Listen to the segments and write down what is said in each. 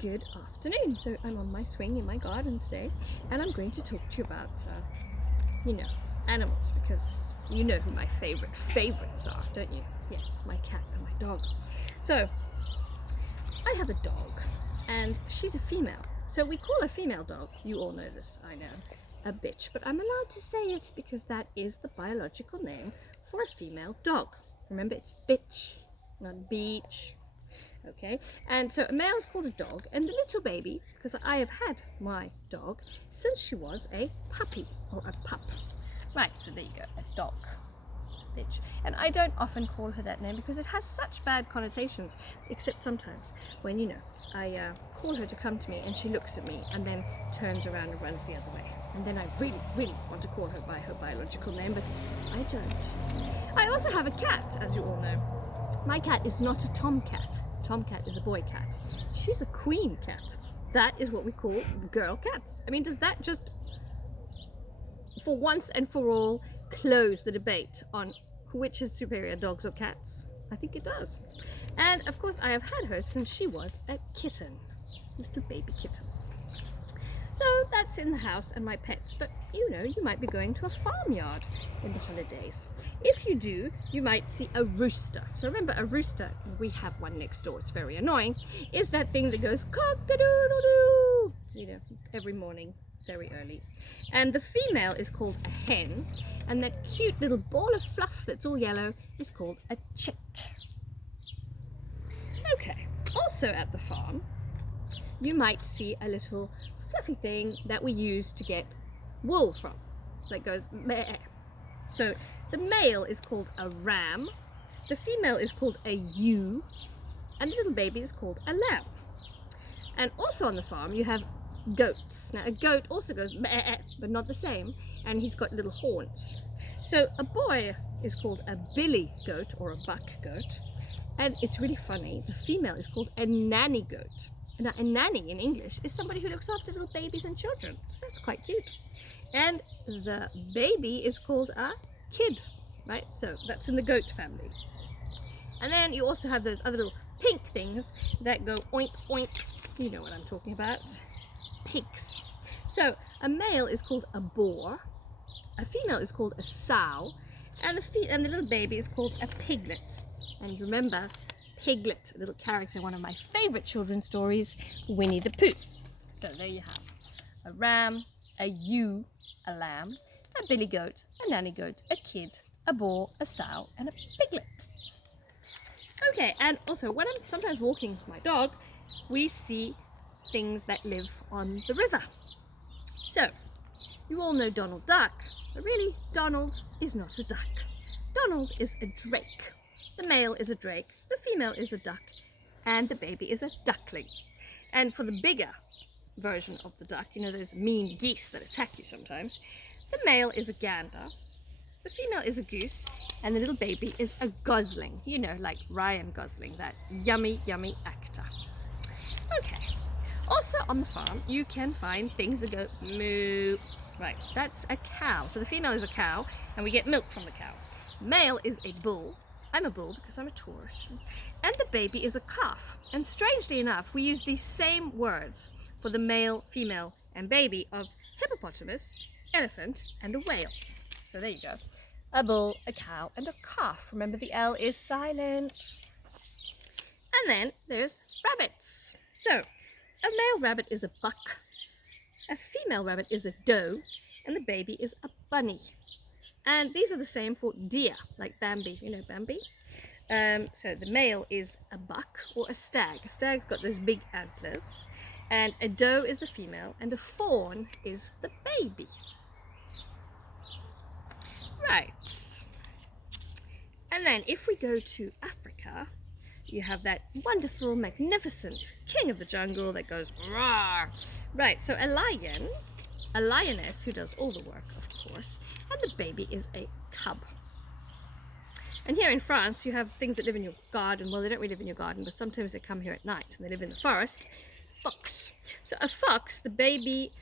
Good afternoon. So I'm on my swing in my garden today, and I'm going to talk to you about, animals, because you know who my favorites are, don't you? Yes, my cat and my dog. So I have a dog, and she's a female. So we call a female dog, you all know this, I know, a bitch, but I'm allowed to say it because that is the biological name for a female dog. Remember, it's bitch, not beach. Okay, and so a male is called a dog, and the little baby, because I have had my dog since she was a puppy or a pup. Right, so there you go, a dog, bitch. And I don't often call her that name because it has such bad connotations, except sometimes when, I call her to come to me and she looks at me and then turns around and runs the other way. And then I really, really want to call her by her biological name, but I don't. I also have a cat, as you all know. My cat is not a tomcat. Tomcat is a boy cat. She's a queen cat. That is what we call girl cats. I mean, does that just, for once and for all, close the debate on which is superior, dogs or cats? I think it does. And of course, I have had her since she was a kitten, little baby kitten. So that's in the house and my pets, but you might be going to a farmyard in the holidays. If you do, you might see a rooster. So remember, a rooster, we have one next door, it's very annoying, is that thing that goes cock-a-doodle-doo, every morning, very early. And the female is called a hen, and that cute little ball of fluff that's all yellow is called a chick. Okay, also at the farm, you might see a little fluffy thing that we use to get wool from, that goes meh. So the male is called a ram, the female is called a ewe, and the little baby is called a lamb. And also on the farm you have goats. Now a goat also goes meh, but not the same, and he's got little horns. So a boy is called a billy goat or a buck goat, and it's really funny, the female is called a nanny goat. Now, a nanny in English is somebody who looks after little babies and children, so that's quite cute. And the baby is called a kid, right? So that's in the goat family. And then you also have those other little pink things that go oink oink. You know what I'm talking about. Pigs. So a male is called a boar, a female is called a sow, and the little baby is called a piglet. And remember, Piglet, a little character, one of my favorite children's stories, Winnie the Pooh. So there you have a ram, a ewe, a lamb, a billy goat, a nanny goat, a kid, a boar, a sow, and a piglet. Okay, and also when I'm sometimes walking my dog, we see things that live on the river. So you all know Donald Duck, but really Donald is not a duck. Donald is a drake. The male is a drake, the female is a duck, and the baby is a duckling. And for the bigger version of the duck, those mean geese that attack you sometimes, the male is a gander, the female is a goose, and the little baby is a gosling. Like Ryan Gosling, that yummy, yummy actor. Okay. Also on the farm, you can find things that go moo. Right, that's a cow. So the female is a cow, and we get milk from the cow. Male is a bull. I'm a bull because I'm a Taurus. And the baby is a calf. And strangely enough, we use these same words for the male, female, and baby of hippopotamus, elephant, and a whale. So there you go. A bull, a cow, and a calf. Remember, the L is silent. And then there's rabbits. So a male rabbit is a buck, a female rabbit is a doe, and the baby is a bunny. And these are the same for deer, like Bambi. You know Bambi? So the male is a buck or a stag. A stag's got those big antlers. And a doe is the female, and a fawn is the baby. Right. And then if we go to Africa, you have that wonderful, magnificent king of the jungle that goes roar. Right, so a lion, a lioness who does all the work, of course, and the baby is a cub. And here in France, you have things that live in your garden. Well, they don't really live in your garden, but sometimes they come here at night and they live in the forest. Fox. So a fox, the baby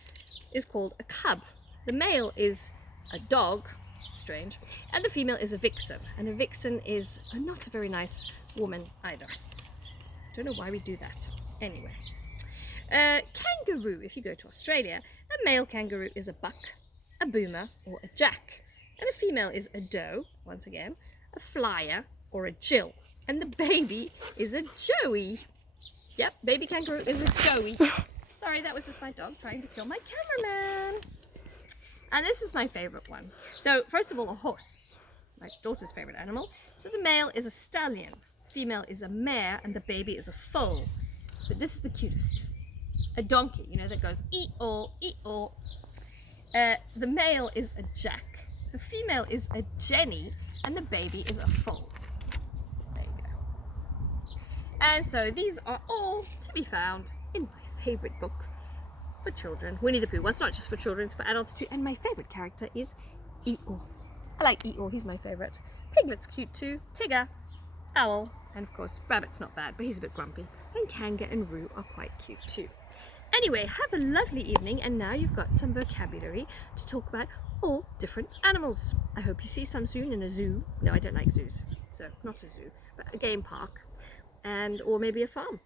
is called a cub. The male is a dog, strange, and the female is a vixen. And a vixen is not a very nice woman either. Don't know why we do that. Anyway. Kangaroo, if you go to Australia, a male kangaroo is a buck, a boomer, or a jack. And a female is a doe, once again, a flyer, or a jill. And the baby is a joey. Yep, baby kangaroo is a joey. Sorry, that was just my dog trying to kill my cameraman. And this is my favorite one. So, first of all, a horse, my daughter's favorite animal. So the male is a stallion, female is a mare, and the baby is a foal. But this is the cutest. A donkey, you know, that goes ee-oh, ee-oh. The male is a jack, the female is a jenny, and the baby is a foal. There you go. And so these are all to be found in my favourite book for children, Winnie the Pooh. Well, it's not just for children, it's for adults too. And my favourite character is Eeyore. I like Eeyore, he's my favourite. Piglet's cute too. Tigger, Owl, and of course Rabbit's not bad, but he's a bit grumpy. And Kanga and Roo are quite cute too. Anyway, have a lovely evening, and now you've got some vocabulary to talk about all different animals. I hope you see some soon in a zoo. No, I don't like zoos, so not a zoo, but a game park, or maybe a farm.